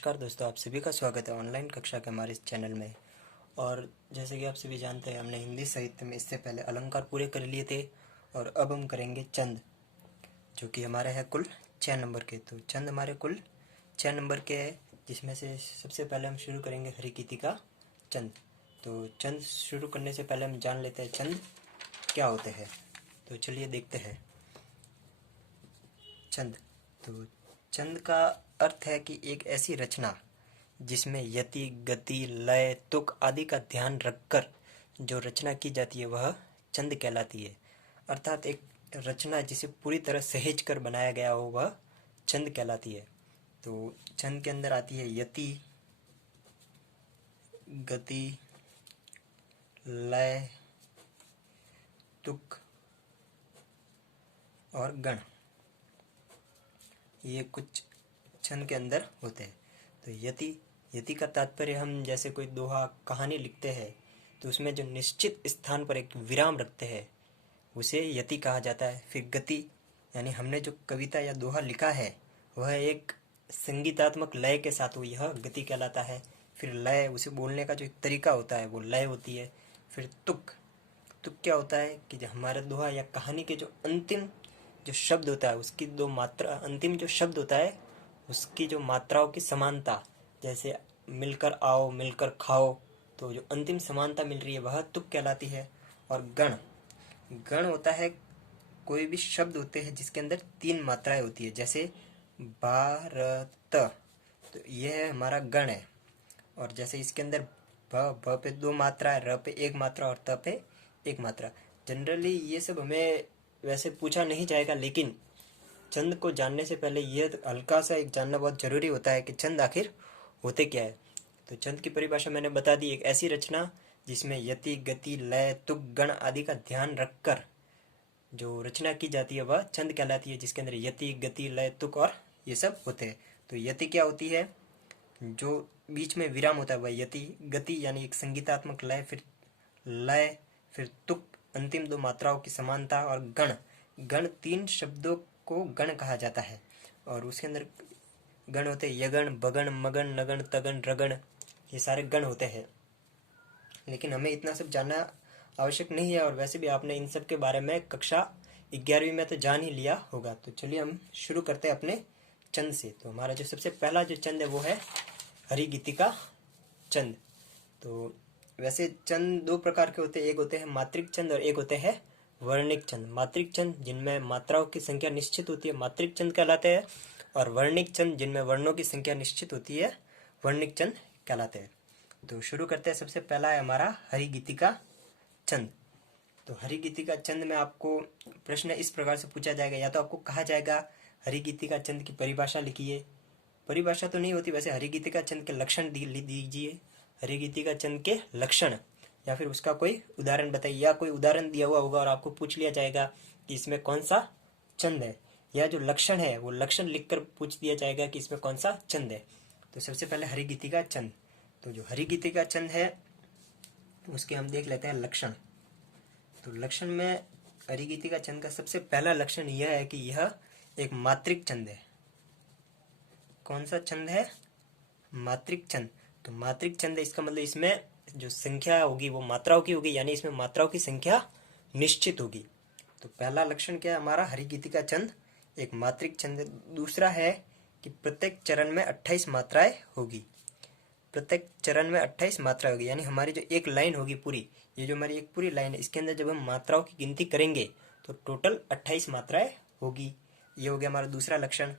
नमस्कार दोस्तों, आप सभी का स्वागत है ऑनलाइन कक्षा के हमारे इस चैनल में। और जैसे कि आप सभी जानते हैं, हमने हिंदी साहित्य में इससे पहले अलंकार पूरे कर लिए थे और अब हम करेंगे चंद, जो कि हमारे हैं कुल 6 नंबर के। तो चंद हमारे कुल 6 नंबर के हैं, जिसमें से सबसे पहले हम शुरू करेंगे हरिकीति का चंद। तो चंद शुरू करने से पहले हम जान लेते हैं चंद क्या होते हैं। तो चलिए देखते हैं चंद। तो चंद का अर्थ है कि एक ऐसी रचना जिसमें यति, गति, लय, तुक आदि का ध्यान रखकर जो रचना की जाती है वह चंद कहलाती है। अर्थात एक रचना जिसे पूरी तरह सहेज कर बनाया गया हो वह चंद कहलाती है। तो चंद के अंदर आती है यति, गति, लय, तुक और गण। ये कुछ छंद के अंदर होते हैं। तो यति का तात्पर्य, हम जैसे कोई दोहा कहानी लिखते हैं तो उसमें जो निश्चित स्थान पर एक विराम रखते हैं उसे यति कहा जाता है। फिर गति, यानी हमने जो कविता या दोहा लिखा है वह एक संगीतात्मक लय के साथ हो, यह गति कहलाता है। फिर लय, उसे बोलने का जो एक तरीका होता है वो लय होती है। फिर तुक क्या होता है कि जो हमारे दोहा या कहानी के जो अंतिम जो शब्द होता है उसकी दो मात्रा, अंतिम जो शब्द होता है उसकी जो मात्राओं की समानता, जैसे मिलकर आओ, मिलकर खाओ, तो जो अंतिम समानता मिल रही है वह तुक कहलाती है। और गण होता है, कोई भी शब्द होते हैं जिसके अंदर 3 मात्राएं होती है, जैसे भारत, तो यह है हमारा गण है। और जैसे इसके अंदर भ पे 2 मात्रा है, र पे 1 मात्रा और त पे 1 मात्रा। जनरली ये सब हमें वैसे पूछा नहीं जाएगा, लेकिन चंद को जानने से पहले यह हल्का सा एक जानना बहुत जरूरी होता है कि चंद आखिर होते क्या है। तो चंद की परिभाषा मैंने बता दी, एक ऐसी रचना जिसमें यति, गति, लय, तुक, गण आदि का ध्यान रखकर जो रचना की जाती है वह चंद कहलाती है, जिसके अंदर यति, गति, लय, तुक और ये सब होते हैं। तो यति क्या होती है, जो बीच में विराम होता है वह यति। गति यानी एक संगीतात्मक लय, फिर लय, फिर तुक, अंतिम 2 मात्राओं की समानता, और गण 3 शब्दों को गण कहा जाता है। और उसके अंदर गण होते हैं यगण, बगण, मगण, नगण, तगण, रगण, ये सारे गण होते हैं। लेकिन हमें इतना सब जानना आवश्यक नहीं है, और वैसे भी आपने इन सब के बारे में कक्षा 11वीं में तो जान ही लिया होगा। तो चलिए हम शुरू करते हैं अपने चंद से। तो हमारा जो सबसे पहला जो चंद है वो है हरिगीति का चंद। तो वैसे चंद 2 प्रकार के होते हैं, एक होते हैं मात्रिक चंद और एक होते हैं वर्णिक चंद। मात्रिक चंद जिनमें मात्राओं की संख्या निश्चित होती है मात्रिक चंद कहलाते हैं, और वर्णिक चंद जिनमें वर्णों की संख्या निश्चित होती है वर्णिक चंद कहलाते हैं। तो शुरू करते हैं। सबसे पहला है हमारा हरिगीति का चंद। तो हरिगीति का चंद में आपको प्रश्न इस प्रकार से पूछा जाएगा, या तो आपको कहा जाएगा हरिगीति का चंद की परिभाषा लिखिए। परिभाषा तो नहीं होती वैसे, हरिगीति का चंद के लक्षण दीजिए, हरिगीति का चंद के लक्षण, या फिर उसका कोई उदाहरण बताइए, या कोई उदाहरण दिया हुआ होगा और आपको पूछ लिया जाएगा कि इसमें कौन सा चंद है, या जो लक्षण है वो लक्षण लिखकर पूछ दिया जाएगा कि इसमें कौन सा चंद है। तो सबसे पहले हरिगीति का चंद। तो जो हरिगीति का चंद है उसके हम देख लेते हैं लक्षण। तो लक्षण में हरिगीति का चंद का सबसे पहला लक्षण यह है कि यह एक मात्रिक चंद है। कौन सा चंद है? मात्रिक चंद। तो मात्रिक चंद है, इसका मतलब इसमें जो संख्या होगी वो मात्राओं की होगी, यानी इसमें मात्राओं की संख्या निश्चित होगी। तो पहला लक्षण क्या है हमारा, हरिगीति का चंद एक मात्रिक चंद। दूसरा है कि प्रत्येक चरण में 28 मात्राएं होगी। प्रत्येक चरण में 28 मात्रा होगी, यानी हमारी जो एक लाइन होगी पूरी, ये जो हमारी एक पूरी लाइन है इसके अंदर जब हम मात्राओं की गिनती करेंगे तो टोटल 28 मात्राएं होगी। ये हो गया हमारा दूसरा लक्षण।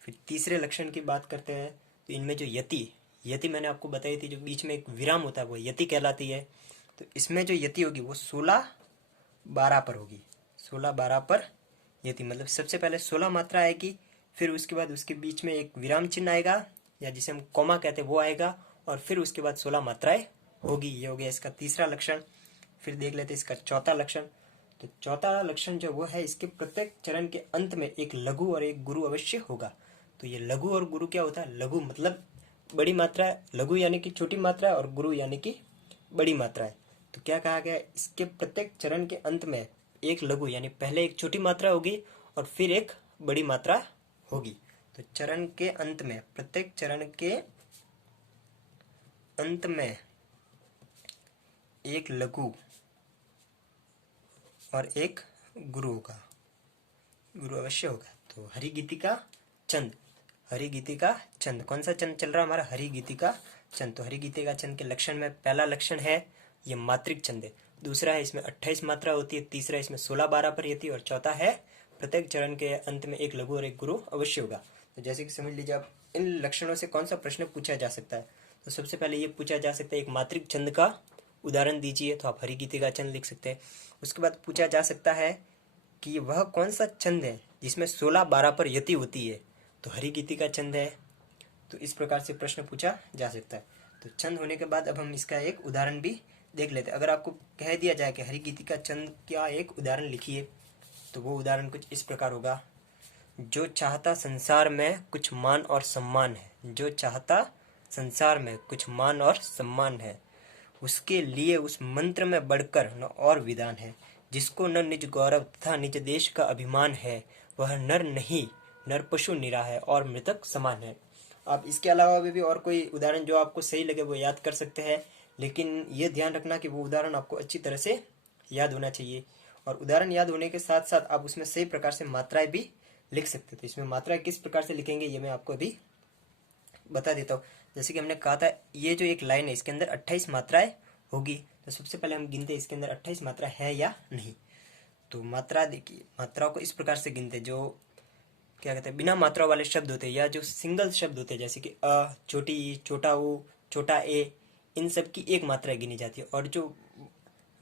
फिर तीसरे लक्षण की बात करते हैं। तो इनमें जो यति मैंने आपको बताई थी, जो बीच में एक विराम होता है वो यति कहलाती है। तो इसमें जो यति होगी वो 16-12 पर होगी। 16-12 पर यति, मतलब सबसे पहले 16 मात्रा आएगी, फिर उसके बाद उसके बीच में एक विराम चिन्ह आएगा, या जिसे हम कॉमा कहते हैं वो आएगा, और फिर उसके बाद 16 मात्राएं होगी। ये हो गया इसका तीसरा लक्षण। फिर देख लेते हैं इसका चौथा लक्षण। तो चौथा लक्षण जो वो है, इसके प्रत्येक चरण के अंत में एक लघु और एक गुरु अवश्य होगा। तो ये लघु और गुरु क्या होता है, लघु मतलब बड़ी मात्रा है, लघु यानी कि छोटी मात्रा है, और गुरु यानी कि बड़ी मात्रा है। तो क्या कहा गया, इसके प्रत्येक चरण के अंत में एक लघु यानी पहले एक छोटी मात्रा होगी और फिर एक बड़ी मात्रा होगी। तो चरण के अंत में, प्रत्येक चरण के अंत में एक लघु और एक गुरु होगा, गुरु अवश्य होगा। तो हरि गीतिका चंद, हरि गीतिका चंद, कौन सा चंद चल रहा है हमारा? हरि गीतिका चंद। तो हरि गीतिका चंद के लक्षण में पहला लक्षण है ये मात्रिक छंद है, दूसरा है इसमें 28 मात्रा होती है, तीसरा इसमें 16-12 पर यति, और चौथा है प्रत्येक चरण के अंत में एक लघु और एक गुरु अवश्य होगा। तो जैसे कि समझ लीजिए आप इन लक्षणों से कौन सा प्रश्न पूछा जा सकता है। तो सबसे पहले ये पूछा जा सकता है एक मात्रिक छंद का उदाहरण दीजिए, तो आप हरि गीतिका छंद लिख सकते हैं। उसके बाद पूछा जा सकता है कि वह कौन सा छंद है जिसमें 16-12 पर यति होती है, तो हरि गीतिका छंद है। तो इस प्रकार से प्रश्न पूछा जा सकता है। तो छंद होने के बाद अब हम इसका एक उदाहरण भी देख लेते हैं। अगर आपको कह दिया जाए कि हरि गीतिका छंद का एक उदाहरण लिखिए, तो वो उदाहरण कुछ इस प्रकार होगा। जो चाहता संसार में कुछ मान और सम्मान है, जो चाहता संसार में कुछ मान और सम्मान है, उसके लिए उस मंत्र में बढ़कर न और विधान है। जिसको न निज गौरव तथा निज देश का अभिमान है, वह नर नहीं नर पशु निरा है और मृतक समान है। आप इसके अलावा भी और कोई उदाहरण जो आपको सही लगे वो याद कर सकते हैं, लेकिन ये ध्यान रखना कि वो उदाहरण आपको अच्छी तरह से याद होना चाहिए। और उदाहरण याद होने के साथ साथ आप उसमें सही प्रकार से मात्राएं भी लिख सकते थे। इसमें मात्राएं किस प्रकार से लिखेंगे ये मैं आपको अभी बता देता हूँ। जैसे कि हमने कहा था ये जो एक लाइन है इसके अंदर 28 मात्राएं होगी, तो सबसे पहले हम गिनते इसके अंदर 28 मात्रा है या नहीं। तो मात्रा देखिए, मात्राओं को इस प्रकार से गिनते जो क्या कहते हैं बिना मात्रा वाले शब्द होते हैं या जो सिंगल शब्द होते हैं, जैसे कि अ, छोटी ई, छोटा ऊ, छोटा ए, इन सब की एक मात्रा गिनी जाती है। और जो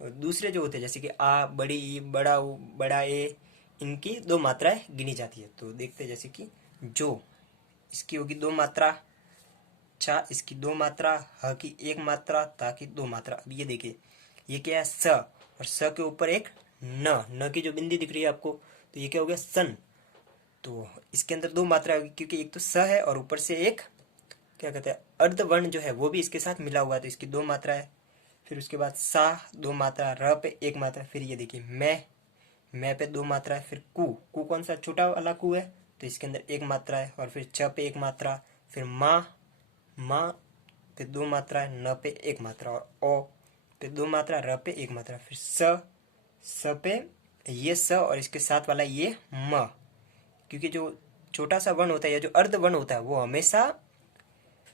दूसरे जो होते हैं जैसे कि आ, बड़ी ई, बड़ा ऊ, बड़ा ए, इनकी 2 मात्राएं गिनी जाती है। तो देखते हैं जैसे कि जो इसकी होगी 2 मात्रा, चा इसकी 2 मात्रा, ह की 1 मात्रा, ता की 2 मात्रा। अब ये देखिए ये क्या है स, और स के ऊपर एक न की जो बिंदी दिख रही है आपको, तो ये क्या हो गया सन। तो इसके अंदर 2 मात्रा होगी क्योंकि एक तो स है और ऊपर से एक क्या कहते हैं अर्धवर्ण जो है वो भी इसके साथ मिला हुआ है, तो इसकी 2 मात्रा है। फिर उसके बाद सा 2 मात्रा, र पे 1 मात्रा, फिर ये देखिए मैं पे 2 मात्रा है, फिर कू कौन सा छोटा वाला कू है तो इसके अंदर 1 मात्रा है, और फिर च पे 1 मात्रा, फिर माँ पे 2 मात्रा है, न पे 1 मात्रा, और ओ पे 2 मात्रा, र पे 1 मात्रा, फिर स पे ये स और इसके साथ वाला ये म। क्योंकि जो छोटा सा वर्ण होता है या जो अर्ध वर्ण होता है वो हमेशा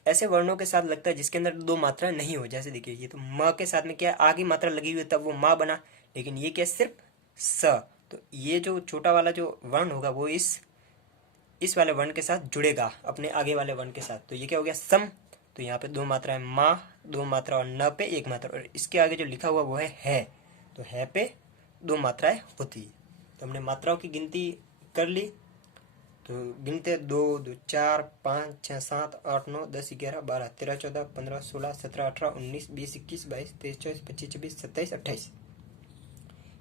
ऐसे वर्णों के साथ लगता है जिसके अंदर 2 मात्रा नहीं हो। जैसे देखिए ये तो म के साथ में क्या आगे मात्रा लगी हुई है तब वो माँ बना, लेकिन ये क्या सिर्फ स। तो ये जो छोटा वाला जो वर्ण होगा वो इस वाले वर्ण के साथ जुड़ेगा अपने आगे वाले वर्ण के साथ, तो ये क्या हो गया सम। तो यहाँ पे 2 मात्रा है, माँ 2 मात्रा और न पे 1 मात्रा, और इसके आगे जो लिखा हुआ वो है, तो है पे 2 मात्राएं होती है। तो हमने मात्राओं की गिनती कर ली। तो गिनते 2 2 4 5 6 7 8 9 10 11 12 13 14 15 16 17 18 19 20 21 22 23 24 25 26 27 28।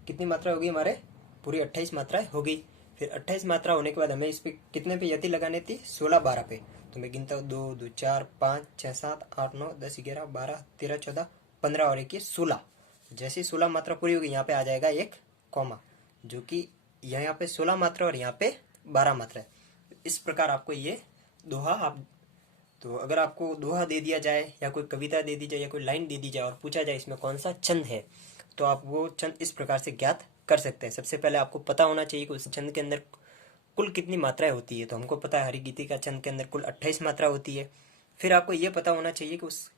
कितनी मात्रा होगी हमारे? पूरी 28 मात्राएं होगी। फिर 28 मात्रा होने के बाद हमें इस पे कितने पे यति लगानी थी? 16-12 पे। तो मैं गिनता हूँ 2 2 4 5 6 7 8 9 10 11 12 13 14 15 और एक ये 16। जैसे ही 16 मात्रा पूरी होगी यहाँ पे आ जाएगा एक कॉमा, जो कि यहाँ पे 16 मात्रा और यहाँ पे 12 मात्रा है। इस प्रकार आपको ये दोहा आप तो अगर आपको दोहा दे दिया जाए या कोई कविता दे दी जाए या कोई लाइन दे दी जाए और पूछा जाए इसमें कौन सा छंद है, तो आप वो छंद इस प्रकार से ज्ञात कर सकते हैं। सबसे पहले आपको पता होना चाहिए कि उस छंद के अंदर कुल कितनी मात्राएं होती है। तो हमको पता है हरि गीतिका छंद के अंदर कुल 28 मात्रा होती है। फिर आपको ये पता होना चाहिए कि उस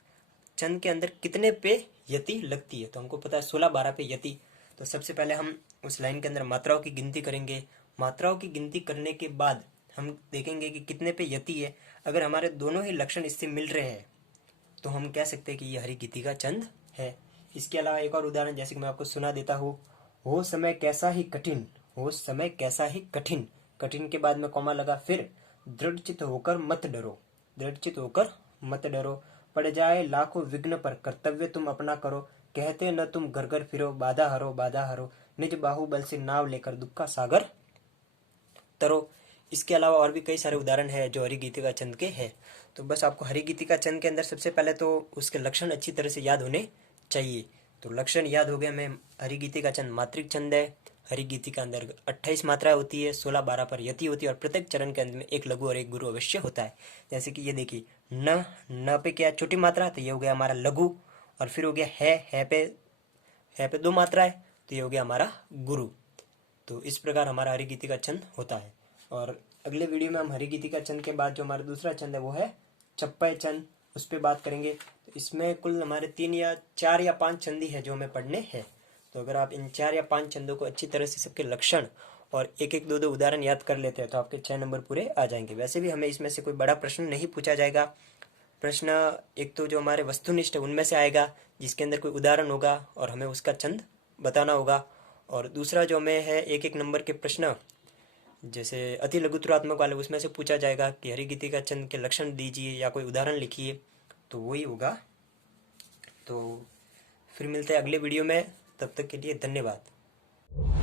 छंद के अंदर कितने पे यति लगती है। तो हमको पता है 16-12 पे यति। तो सबसे पहले हम उस लाइन के अंदर मात्राओं की गिनती करेंगे। मात्राओं की गिनती करने के बाद हम देखेंगे कि कितने पे यति है। अगर हमारे दोनों ही लक्षण इससे मिल रहे हैं तो हम कह सकते हैं कि ये हरि गीतिका छंद है। इसके अलावा एक और उदाहरण जैसे कि मैं आपको सुना देता हूँ। हो समय कैसा ही कठिन, हो समय कैसा ही कठिन, कठिन के बाद में कॉमा लगा, फिर दृढ़चित होकर मत डरो, दृढ़चित होकर मत डरो, पड़ जाए लाखों विघ्न पर कर्तव्य तुम अपना करो, कहते न तुम घर घर फिरो, बाधा हरो बाधा हरो, निज बाहुबल से नाव लेकर दुख का सागर तरो। इसके अलावा और भी कई सारे उदाहरण है जो हरि गीतिका छंद के हैं। तो बस आपको हरि गीतिका छंद के अंदर सबसे पहले तो उसके लक्षण अच्छी तरह से याद होने चाहिए। तो लक्षण याद हो गए हमें, हरि गीतिका छंद मात्रिक छंद है, हरि गीति के अंदर 28 मात्राएं होती है, 16-12 पर यति होती है और प्रत्येक चरण के अंत में एक लघु और एक गुरु अवश्य होता है। जैसे कि ये देखिए, न पे क्या छोटी मात्रा, तो ये हो गया हमारा लघु, और फिर हो गया है पे 2 मात्रा है, तो ये हो गया हमारा गुरु। तो इस प्रकार हमारा हरि गीति का छंद होता है। और अगले वीडियो में हम हरि गीति का छंद के बाद जो हमारा दूसरा छंद है वो है चप्पय छंद, उस पर बात करेंगे। तो इसमें कुल हमारे 3 या 4 या 5 छंदी है जो हमें पढ़ने हैं। तो अगर आप इन 4 या 5 छंदों को अच्छी तरह से सबके लक्षण और एक एक दो दो उदाहरण याद कर लेते हैं तो आपके 6 नंबर पूरे आ जाएंगे। वैसे भी हमें इसमें से कोई बड़ा प्रश्न नहीं पूछा जाएगा। प्रश्न एक तो जो हमारे वस्तुनिष्ठ है उनमें से आएगा, जिसके अंदर कोई उदाहरण होगा और हमें उसका छंद बताना होगा। और दूसरा जो हमें है एक एक नंबर के प्रश्न, जैसे अति लघुत्तरात्मक वाले, उसमें से पूछा जाएगा कि हरिगीति का छंद के लक्षण दीजिए या कोई उदाहरण लिखिए, तो वही होगा। तो फिर मिलते हैं अगले वीडियो में, तब तक के लिए धन्यवाद।